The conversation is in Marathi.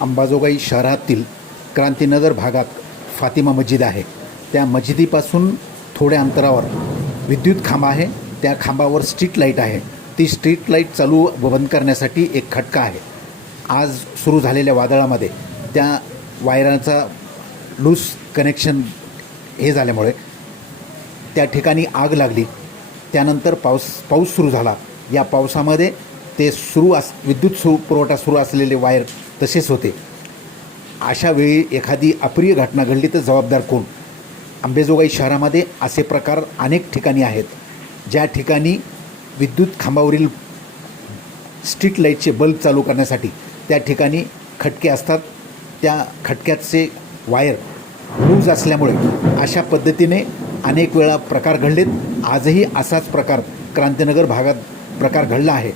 अंबाजोगाई शहरातील क्रांतीनगर भागात फातिमा मस्जिद आहे. त्या मस्जिदीपासून थोड्या अंतरावर विद्युत खांब आहे. त्या खांबावर स्ट्रीट लाईट आहे. ती स्ट्रीट लाईट चालू व बंद करण्यासाठी एक खटका आहे. आज सुरू झालेल्या वादळामध्ये त्या वायरांचा लूज कनेक्शन हे झाल्यामुळे त्या ठिकाणी आग लागली. त्यानंतर पाऊस सुरू झाला. या पावसामध्ये ते विद्युत पुरवठा सुरू असलेले वायर तसेच होते. अशा वेळी एखादी अप्रिय घटना घडली तर जबाबदार कोण? अंबाजोगाई शहरामध्ये असे प्रकार अनेक ठिकाणी आहेत, ज्या ठिकाणी विद्युत खांबावरील स्ट्रीट लाईटचे बल्ब चालू करण्यासाठी त्या ठिकाणी खटके असतात. त्या खटक्याचे वायर लूज असल्यामुळे अशा पद्धतीने अनेक वेळा प्रकार घडलेत. आजही असाच प्रकार क्रांतीनगर भागात प्रकार घडला आहे.